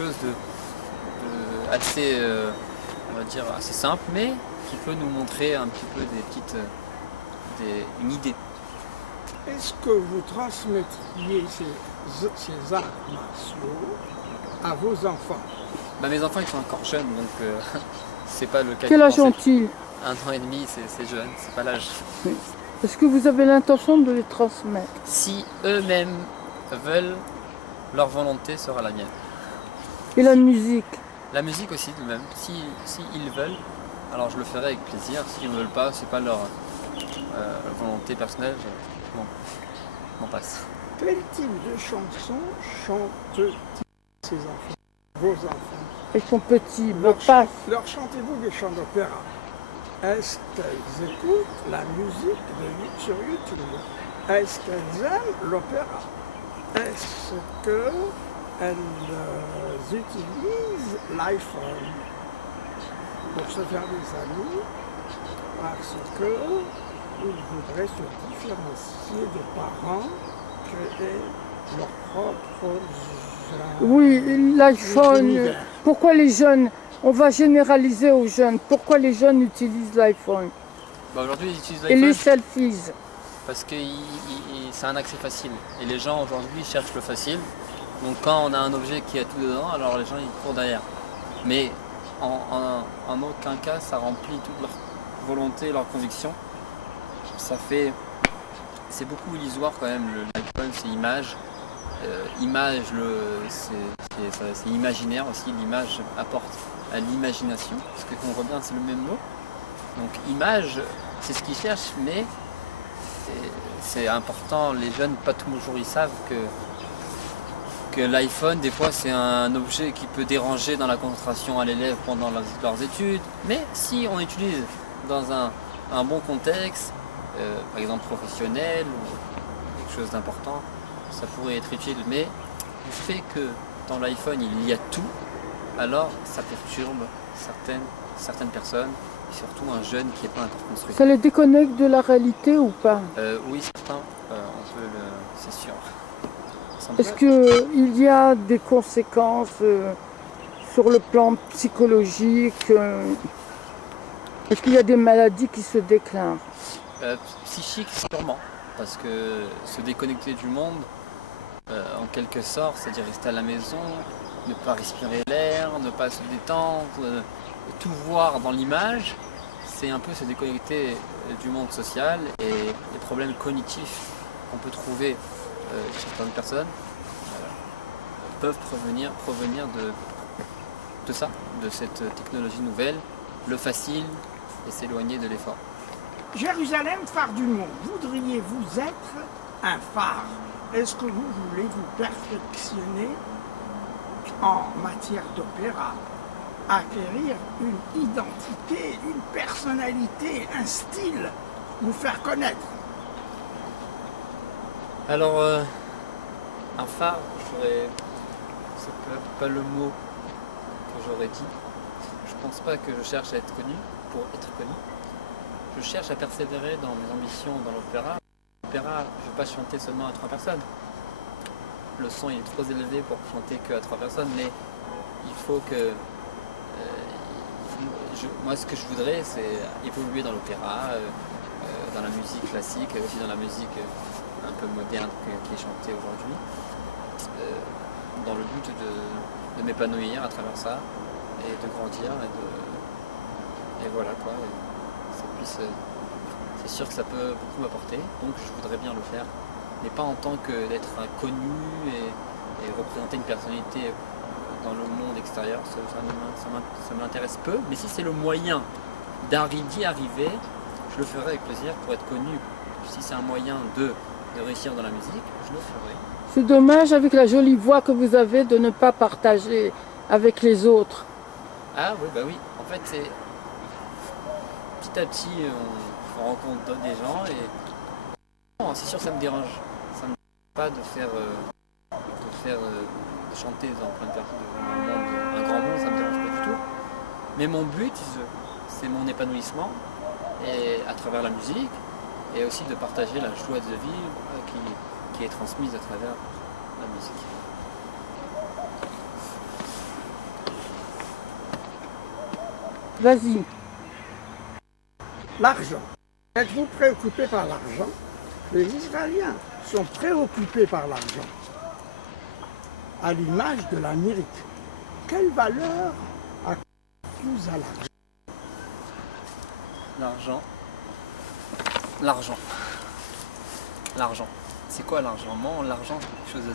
chose de assez, on va dire, assez simple, mais qui peut nous montrer un petit peu une idée. Est-ce que vous transmettriez ces arts martiaux à vos enfants? Bah, mes enfants ils sont encore jeunes, donc c'est pas le cas. Quel âge ont-ils? 1 an et demi, c'est jeune, c'est pas l'âge. Est-ce que vous avez l'intention de les transmettre? Si eux-mêmes veulent, leur volonté sera la mienne. Et la musique? La musique aussi de même. Si ils veulent, alors je le ferai avec plaisir. S'ils ne veulent pas, c'est pas leur volonté personnelle, je m'en passe. Quel type de chansons chantent ces enfants, vos enfants? Ils sont petits, me passe. Leur chantez-vous des chants d'opéra? Est-ce qu'elles écoutent la musique sur YouTube? Est-ce qu'elles aiment l'opéra? Est-ce qu'elles utilisent l'iPhone pour se faire des amis? Parce qu'ils voudraient se différencier des parents, créer leur propre Oui, l'iPhone. univers. Pourquoi les jeunes? On va généraliser aux jeunes. Pourquoi les jeunes utilisent l'iPhone? Bah, aujourd'hui ils utilisent Et les l'iPhone selfies? parce que c'est un accès facile. Et les gens aujourd'hui cherchent le facile. Donc quand on a un objet qui a tout dedans, alors les gens ils courent derrière. Mais en aucun cas ça remplit toute leur volonté, leur conviction. C'est beaucoup illusoire quand même. L'iPhone c'est image. C'est imaginaire aussi. L'image apporte à l'imagination, parce que qu'on voit bien c'est le même mot. Donc image, c'est ce qu'ils cherchent, mais c'est important. Les jeunes, pas toujours ils savent que l'iPhone, des fois, c'est un objet qui peut déranger dans la concentration à l'élève pendant leurs études. Mais si on l'utilise dans un bon contexte, par exemple professionnel ou quelque chose d'important, ça pourrait être utile. Mais le fait que dans l'iPhone il y a tout, alors ça perturbe certaines personnes, et surtout un jeune qui n'est pas encore construit. Ça les déconnecte de la réalité ou pas? Oui, certains, c'est sûr. Est-ce qu'il y a des conséquences sur le plan psychologique? Est-ce qu'il y a des maladies qui se déclarent? Psychique, sûrement, parce que se déconnecter du monde, en quelque sorte, c'est-à-dire rester à la maison, ne pas respirer l'air, ne pas se détendre, tout voir dans l'image, c'est un peu se déconnecter du monde social, et les problèmes cognitifs qu'on peut trouver chez certaines personnes peuvent provenir de ça, de cette technologie nouvelle, le facile et s'éloigner de l'effort. Jérusalem, phare du monde, voudriez-vous être un phare? Est-ce que vous voulez vous perfectionner en matière d'opéra, acquérir une identité, une personnalité, un style, vous faire connaître? Alors, un phare, c'est pas le mot que j'aurais dit. Je pense pas que je cherche à être connu pour être connu. Je cherche à persévérer dans mes ambitions dans l'opéra. L'opéra, je ne vais pas chanter seulement à 3 personnes. Le son il est trop élevé pour chanter qu'à 3 personnes, mais il faut que... moi ce que je voudrais c'est évoluer dans l'opéra, dans la musique classique, et aussi dans la musique un peu moderne qui est chantée aujourd'hui, dans le but de m'épanouir à travers ça, et de grandir, et voilà quoi. C'est sûr que ça peut beaucoup m'apporter, donc je voudrais bien le faire, mais pas en tant que d'être connu et représenter une personnalité dans le monde extérieur, ça m'intéresse peu, mais si c'est le moyen d'y arriver, je le ferai avec plaisir pour être connu. Si c'est un moyen de réussir dans la musique, je le ferai. C'est dommage avec la jolie voix que vous avez de ne pas partager avec les autres. Ah oui, bah oui, en fait c'est petit à petit on rencontre des gens et non, c'est sûr que ça me dérange. Ça me dérange pas de faire de chanter dans plein de un grand monde, ça me dérange pas du tout. Mais mon but, c'est mon épanouissement et à travers la musique, et aussi de partager la joie de vivre qui est transmise à travers la musique. Vas-y. L'argent. Êtes-vous préoccupé par l'argent? Les Israéliens sont préoccupés par l'argent, à l'image de l'Amérique. Quelle valeur accuse à l'argent? L'argent. C'est quoi l'argent? Bon, l'argent, c'est quelque chose de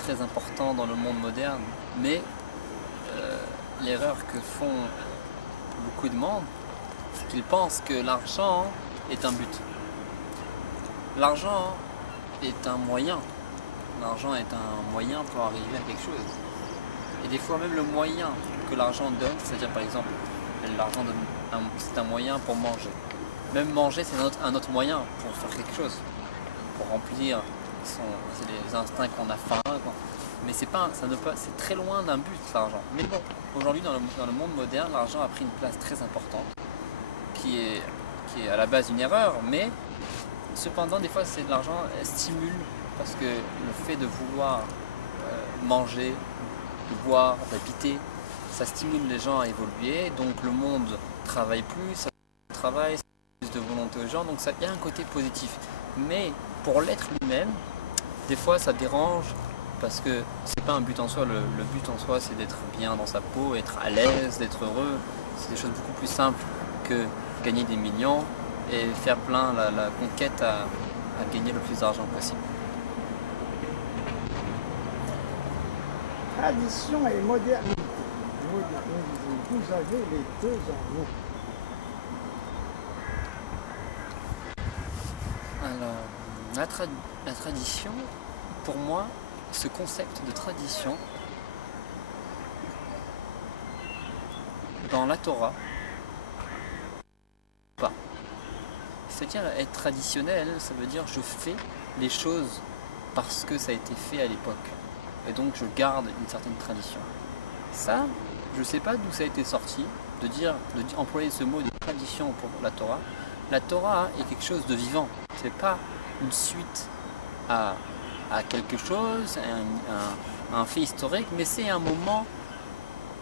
très important dans le monde moderne. Mais l'erreur que font beaucoup de monde, c'est qu'ils pensent que l'argent est un but. L'argent est un moyen. L'argent est un moyen pour arriver à quelque chose. Et des fois même le moyen que l'argent donne, c'est-à-dire par exemple, l'argent c'est un moyen pour manger. Même manger, c'est un autre moyen pour faire quelque chose. Pour remplir c'est les instincts qu'on a faim. Mais c'est très loin d'un but, l'argent. Mais bon, aujourd'hui dans le monde moderne, l'argent a pris une place très importante, qui est à la base une erreur, mais cependant des fois c'est de l'argent stimule, parce que le fait de vouloir manger, de boire, d'habiter, ça stimule les gens à évoluer, donc le monde travaille plus, ça travaille, ça donne plus de volonté aux gens, donc il y a un côté positif. Mais pour l'être lui-même, des fois ça dérange, parce que c'est pas un but en soi, le but en soi c'est d'être bien dans sa peau, être à l'aise, d'être heureux, c'est des choses beaucoup plus simples que gagner des millions et faire plein la conquête à gagner le plus d'argent possible. Tradition et modernité. Vous avez les deux en vous. Alors, la tradition, pour moi, ce concept de tradition, dans la Torah, pas. C'est-à-dire être traditionnel, ça veut dire je fais les choses parce que ça a été fait à l'époque. Et donc je garde une certaine tradition. Ça, je ne sais pas d'où ça a été sorti, d'employer ce mot de tradition pour la Torah. La Torah est quelque chose de vivant. C'est pas une suite à quelque chose, à un fait historique, mais c'est un moment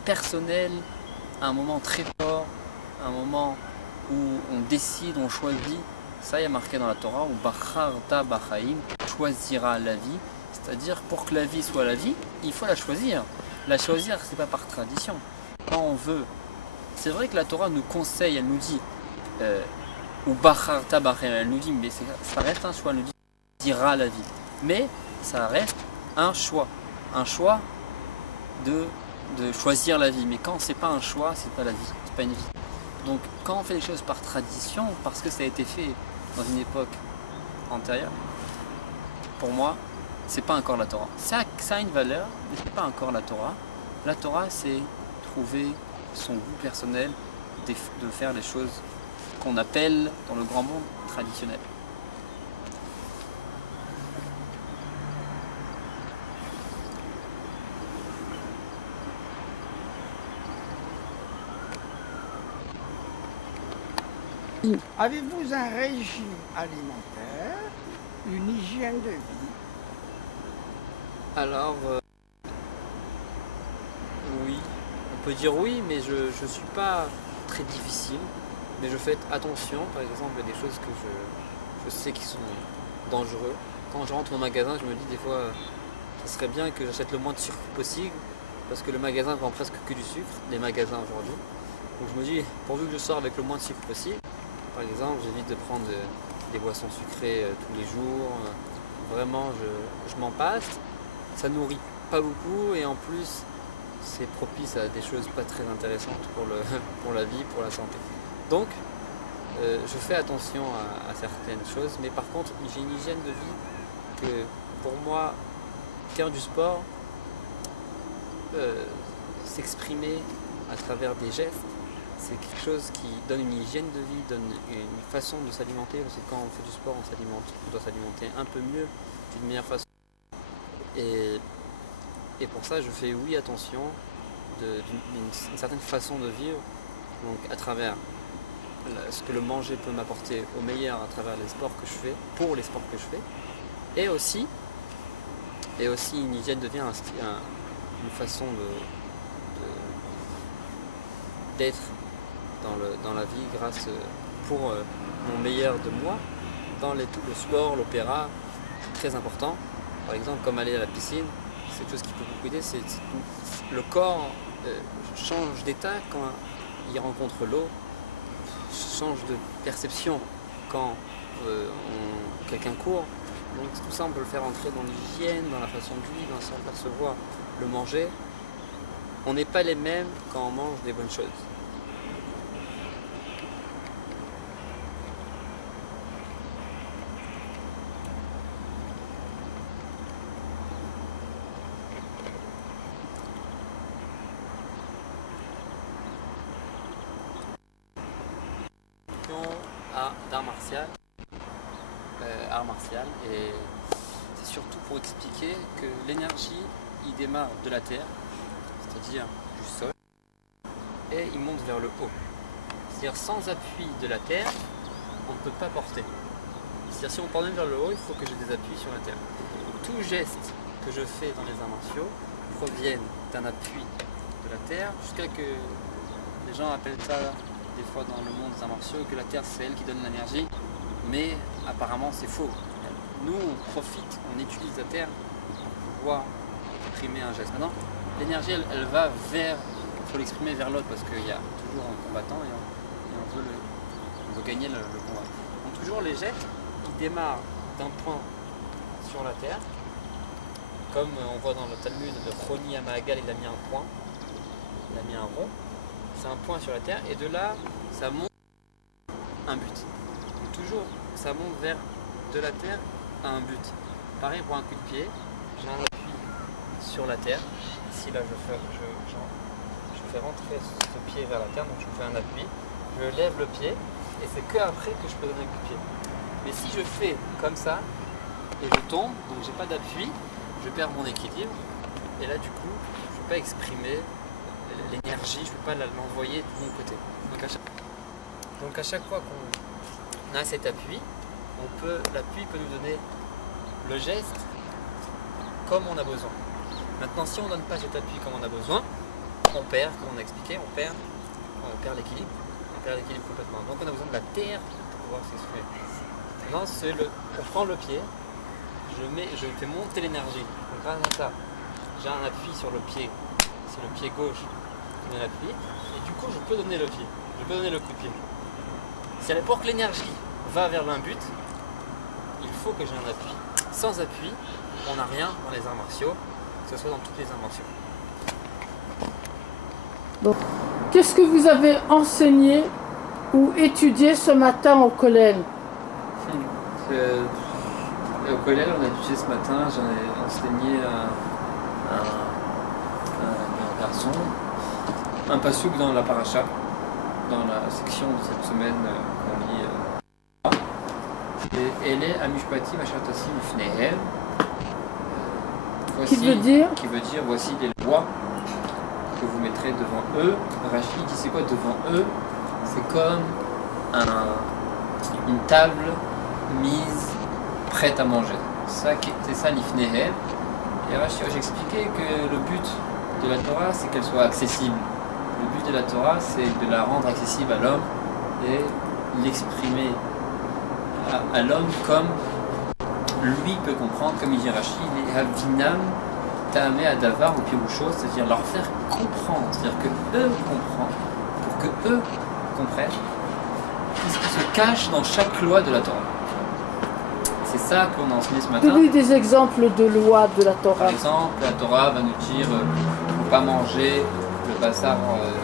personnel, un moment très fort, un moment où on décide, on choisit. Ça, il y a marqué dans la Torah, où Bacharta Bachaim, choisira la vie. C'est-à-dire, pour que la vie soit la vie, il faut la choisir. La choisir, c'est pas par tradition. Quand on veut. C'est vrai que la Torah nous conseille, elle nous dit, ou Bacharta Bachaim, elle nous dit, mais ça reste un choix, elle nous dit, dira la vie. Mais ça reste un choix de choisir la vie. Mais quand c'est pas un choix, c'est pas la vie, c'est pas une vie. Donc quand on fait les choses par tradition, parce que ça a été fait dans une époque antérieure, pour moi, c'est pas encore la Torah. Ça a une valeur, mais c'est pas encore la Torah. La Torah, c'est trouver son goût personnel de faire les choses qu'on appelle dans le grand monde traditionnelles. Avez-vous un régime alimentaire, une hygiène de vie? Alors, oui, on peut dire oui, mais je ne suis pas très difficile, mais je fais attention. Par exemple, il y a des choses que je sais qui sont dangereuses. Quand je rentre au magasin, je me dis des fois, ce serait bien que j'achète le moins de sucre possible, parce que le magasin vend presque que du sucre, les magasins aujourd'hui. Donc je me dis, pourvu que je sors avec le moins de sucre possible, par exemple, j'évite de prendre des boissons sucrées tous les jours. Vraiment, je m'en passe. Ça nourrit pas beaucoup et en plus, c'est propice à des choses pas très intéressantes pour la vie, pour la santé. Donc, je fais attention à certaines choses, mais par contre, j'ai une hygiène de vie que, pour moi, faire du sport, s'exprimer à travers des gestes, c'est quelque chose qui donne une hygiène de vie, donne une façon de s'alimenter, parce que quand on fait du sport, on doit s'alimenter un peu mieux, d'une meilleure façon. Et pour ça, je fais oui attention d'une certaine façon de vivre, donc à travers ce que le manger peut m'apporter au meilleur à travers les sports que je fais, pour les sports que je fais, et aussi une hygiène de vie, une façon d'être dans la vie grâce pour mon meilleur de moi. Dans le sport, l'opéra, très important. Par exemple, comme aller à la piscine, c'est quelque chose qui peut beaucoup aider. Le corps change d'état quand il rencontre l'eau, change de perception quand quelqu'un court. Donc tout ça, on peut le faire entrer dans l'hygiène, dans la façon de vivre, dans sa façon de percevoir le manger. On n'est pas les mêmes quand on mange des bonnes choses. Art martial, et c'est surtout pour expliquer que l'énergie il démarre de la terre, c'est-à-dire du sol, et il monte vers le haut. C'est-à-dire sans appui de la terre, on ne peut pas porter. C'est-à-dire si on porte vers le haut, il faut que j'ai des appuis sur la terre. Tout geste que je fais dans les arts martiaux proviennent d'un appui de la terre, jusqu'à que les gens appellent ça des fois dans le monde des arts martiaux que la terre c'est elle qui donne l'énergie, mais apparemment c'est faux. Nous on profite, on utilise la terre pour pouvoir exprimer un geste. Maintenant l'énergie elle va vers, il faut l'exprimer vers l'autre parce qu'il y a toujours un combattant et on veut gagner le combat. Donc toujours les gestes ils démarrent d'un point sur la terre, comme on voit dans le Talmud de Roni à Mahagal, il a mis un point, il a mis un rond. C'est un point sur la terre et de là ça monte un but. Donc toujours ça monte vers de la terre à un but. Pareil pour un coup de pied, j'ai un appui sur la terre. Ici là je fais rentrer ce pied vers la terre, donc je fais un appui, je lève le pied et c'est que après que je peux donner un coup de pied. Mais si je fais comme ça et je tombe, donc j'ai pas d'appui, je perds mon équilibre et là du coup je ne peux pas exprimer l'énergie, je ne peux pas l'envoyer de mon côté. Donc à chaque fois qu'on a cet appui, l'appui peut nous donner le geste comme on a besoin. Maintenant, si on ne donne pas cet appui comme on a besoin, on perd, comme on a expliqué, on perd l'équilibre. On perd l'équilibre complètement. Donc on a besoin de la terre pour pouvoir s'exprimer. Maintenant, on prend le pied, je fais monter l'énergie. Donc grâce à ça, j'ai un appui sur le pied, c'est le pied gauche qui donne l'appui, et du coup je peux donner le pied, je peux donner le coup de pied. Pour que l'énergie va vers un but, il faut que j'ai un appui. Sans appui, on n'a rien dans les arts martiaux, que ce soit dans toutes les arts martiaux. Bon. Qu'est-ce que vous avez enseigné ou étudié ce matin au collège? Au collège, on a étudié ce matin, j'en ai enseigné un garçon, un passouk dans la paracha, dans la section de cette semaine qu'on lit. Et elle est Amishpati Mashatasi Mifnehem. Qui veut dire voici les lois que vous mettrez devant eux. Rashi dit c'est quoi devant eux? C'est comme une table mise prête à manger. C'est ça l'Ifnehem. Et Rashi, j'expliquais que le but de la Torah c'est qu'elle soit accessible. Le but de la Torah c'est de la rendre accessible à l'homme et l'exprimer à l'homme comme lui peut comprendre, comme il dit Rashi, les Havinam Ta'ame Adavar ou Piroucho, c'est-à-dire leur faire comprendre, c'est-à-dire que eux comprennent, pour que eux comprennent ce qui se cache dans chaque loi de la Torah. C'est ça qu'on a enseigné ce matin. Donne-nous des exemples de lois de la Torah. Par exemple, la Torah va nous dire il ne faut pas manger le bassar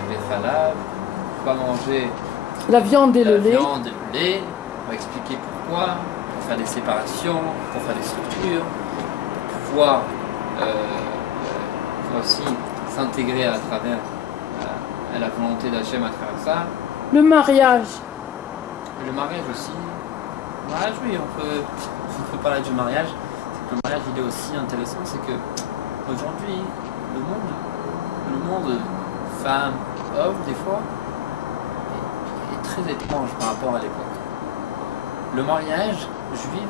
des khalab, il ne faut pas manger la viande et le lait. On va expliquer pourquoi, pour faire des séparations, pour faire des structures, pour pouvoir aussi s'intégrer à travers à la volonté d'Hachem à travers ça. Le mariage. Le mariage aussi. Le mariage, oui, on peut parler du mariage. C'est que le mariage, il est aussi intéressant, c'est que aujourd'hui, le monde femme, homme, des fois, est très étrange par rapport à l'époque. Le mariage juif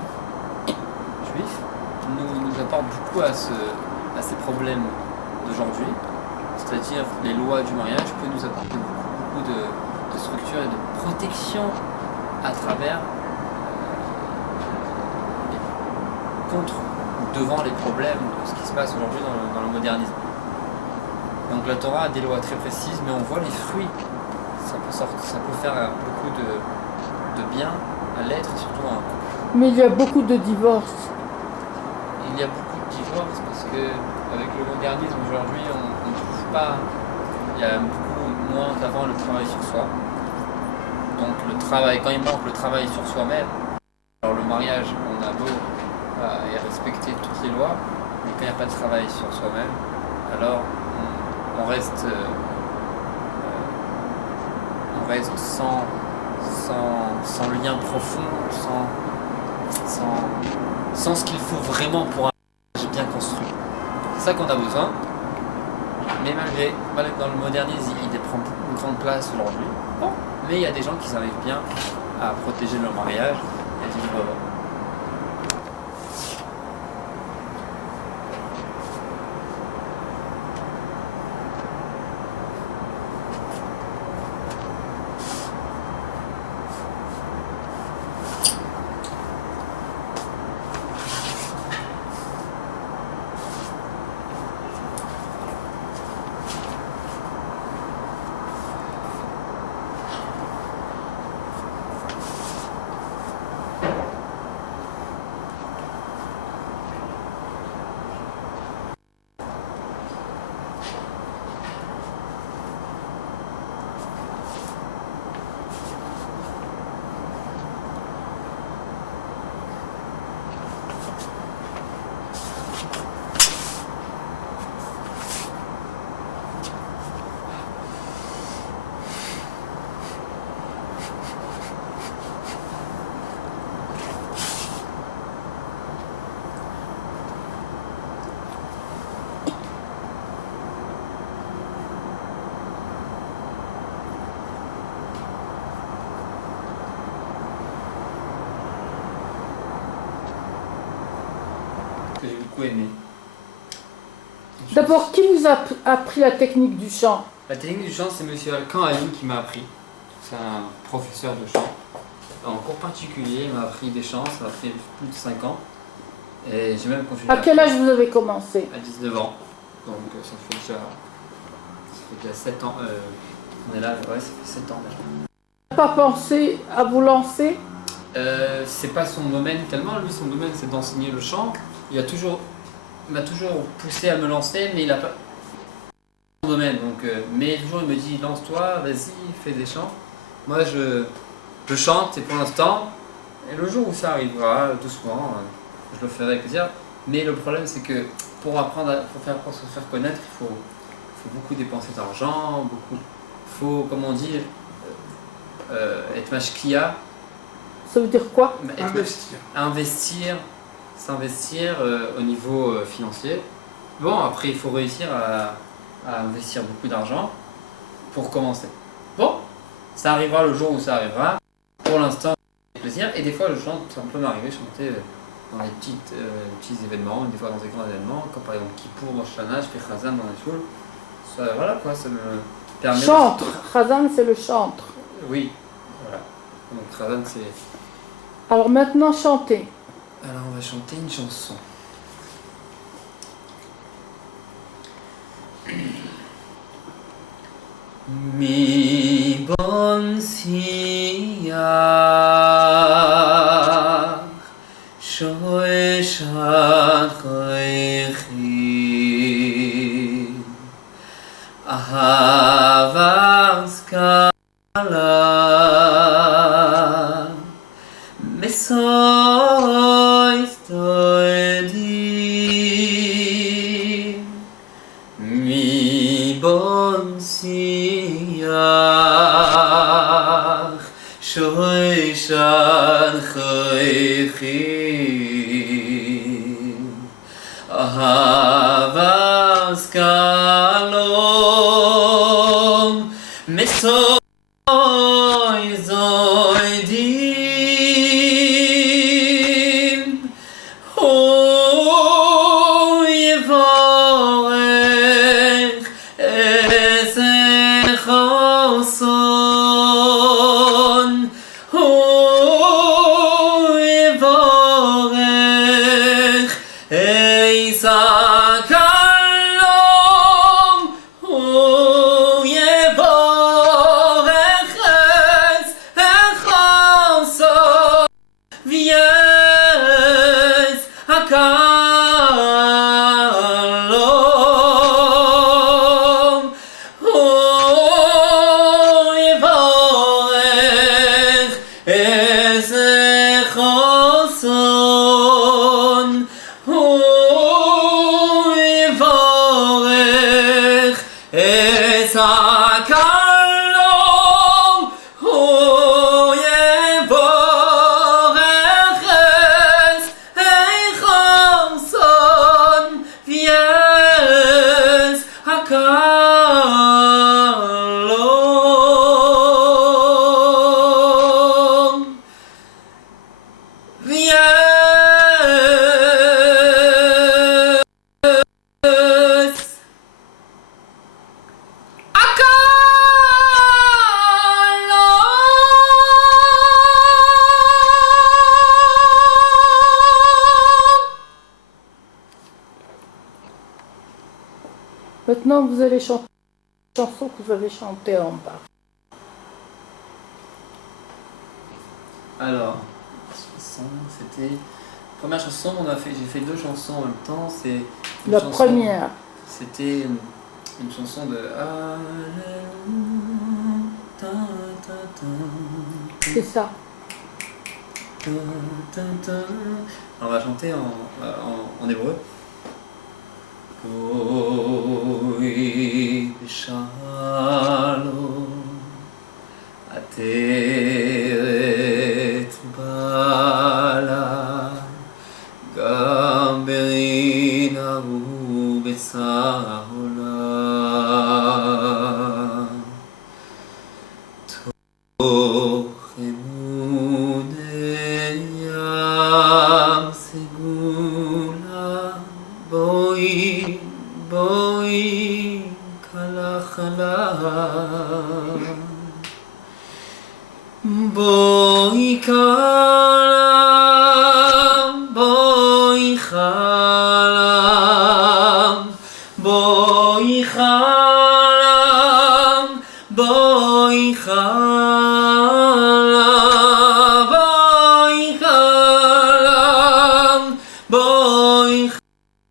nous apporte beaucoup à ces problèmes d'aujourd'hui, c'est-à-dire les lois du mariage peuvent nous apporter beaucoup de de structure et de protection à travers contre ou devant les problèmes de ce qui se passe aujourd'hui dans le modernisme. Donc la Torah a des lois très précises, mais on voit les fruits. Ça peut faire beaucoup de bien à l'être, surtout à un couple. Mais il y a beaucoup de divorces. Il y a beaucoup de divorces parce que avec le modernisme aujourd'hui, on ne trouve pas. Il y a beaucoup moins qu'avant le travail sur soi. Donc le travail, quand il manque le travail sur soi-même, alors le mariage, on a beau et respecter toutes les lois, mais quand il n'y a pas de travail sur soi-même, alors on reste sans lien profond, sans ce qu'il faut vraiment pour un mariage bien construit. C'est ça qu'on a besoin, mais malgré dans le modernisme, il prend une grande place aujourd'hui. Bon, mais il y a des gens qui arrivent bien à protéger leur mariage et à vivre heureux. Que j'ai beaucoup aimé. D'abord, qui vous a appris la technique du chant? La technique du chant, c'est monsieur Alcan Ali qui m'a appris. C'est un professeur de chant. En cours particulier, il m'a appris des chants, ça m'a fait plus de 5 ans. Et j'ai même continué. À quel âge vous avez commencé? À 19 ans. Donc ça fait déjà 7 ans. On est là, ouais, ça fait 7 ans déjà. Vous n'avez pas pensé à vous lancer? C'est pas son domaine tellement, lui son domaine c'est d'enseigner le chant. Il m'a toujours poussé à me lancer, mais il a pas son domaine. Donc, mais toujours il me dit lance-toi, vas-y, fais des chants. Moi je chante et pour l'instant, et le jour où ça arrivera, doucement, je le ferai avec plaisir. Mais le problème c'est que pour se faire connaître, il faut beaucoup dépenser d'argent, faut, comme on dit, être mashkia. Ça veut dire quoi? S'investir au niveau financier. Bon, après, il faut réussir à investir beaucoup d'argent pour commencer. Bon, ça arrivera le jour où ça arrivera. Pour l'instant, c'est plaisir. Et des fois, je chante, ça peut m'arriver, chanter dans les petits événements, des fois dans des grands événements, comme par exemple Kippour, Rosh Hashanah, je fais Chazan dans les foules. Ça, voilà quoi, ça me permet. Chantre. Chazan, c'est le chantre. Oui, voilà. Donc Chazan, c'est. Alors maintenant, chantez. Alors on va chanter une chanson. Mi bon siyach shoy shachechi ahavas kala mesois toedim mi bon siyach shoy shachechi ahavas kalom mesois zoidim o yevorech ezechoso es hakalom hu yevoreches eichonson vies hakalom vies Maintenant, vous allez chanter la chanson que vous avez chantée en bas. Alors, chanson, c'était... Première chanson, j'ai fait deux chansons en même temps. C'est une La chanson- première, C'était une chanson de... Alléluia, ta, ta, ta, c'est ça. ta, ta, ta. Alors, on va chanter en hébreu. Goi shalom ateret bala gam berina ubetzaholam toch emunei yam segula boi kala boi kalam boi chalam boi chalam boi chalam boi chalam boi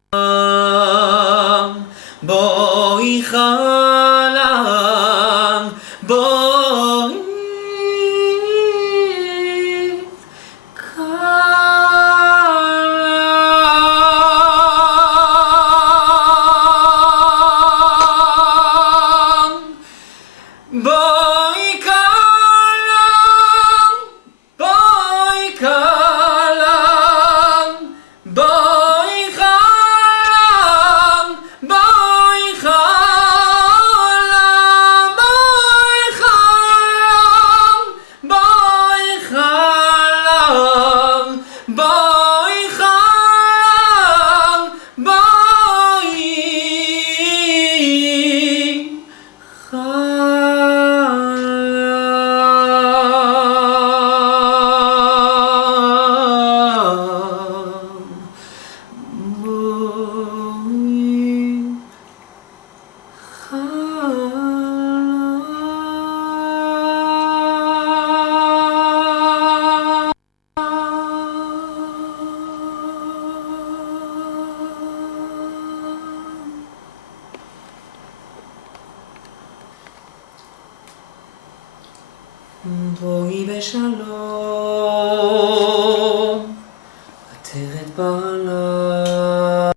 chalam boi chalam boi kalam boi kalam boi kalam boi kalam boi kalam boi kalam boi kalam boi kalam boi בואי בשלום, עטרת בעלה,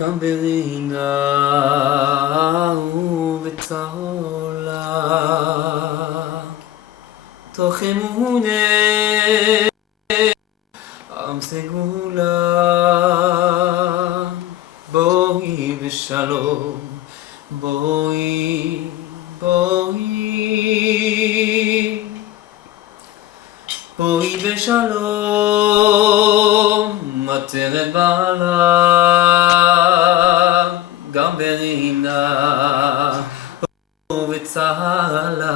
גם ברינה ובצהולה, תוך אמונה, עם סגולה, בואי בשלום, בואי בואי בשלום, עטרת בעלה, גם ברינה ובצהלה,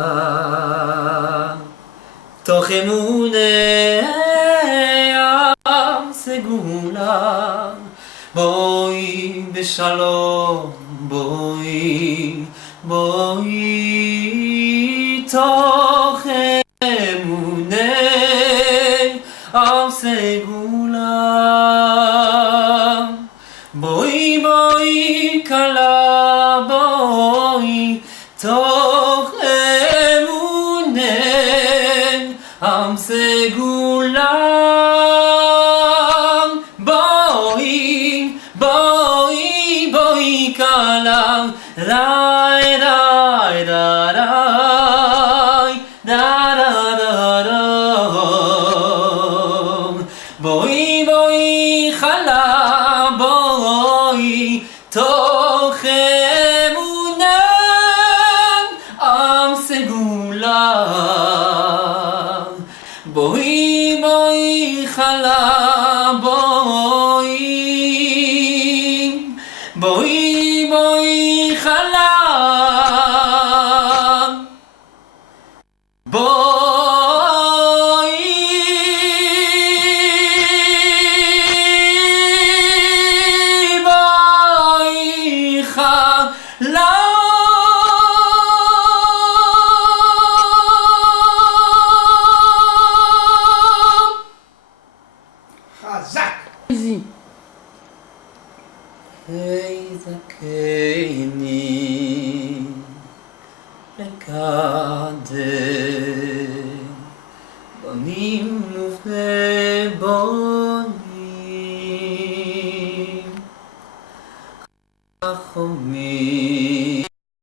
תוך אמונה עם סגולה, בואי בשלום, בואי תוך אמונה עם סגולה, בואי כלה, בואי תוך אמונה עם סגולה, בואי כלה חלם רי רי רי רי בואי בואי חלם בואי תוך אמונה עם סגולה בואי בואי חלם בואי בואי בואי חלם בואי בואי חלם חזק. Easy. זכני לקדם בונים ובני בונים חכמים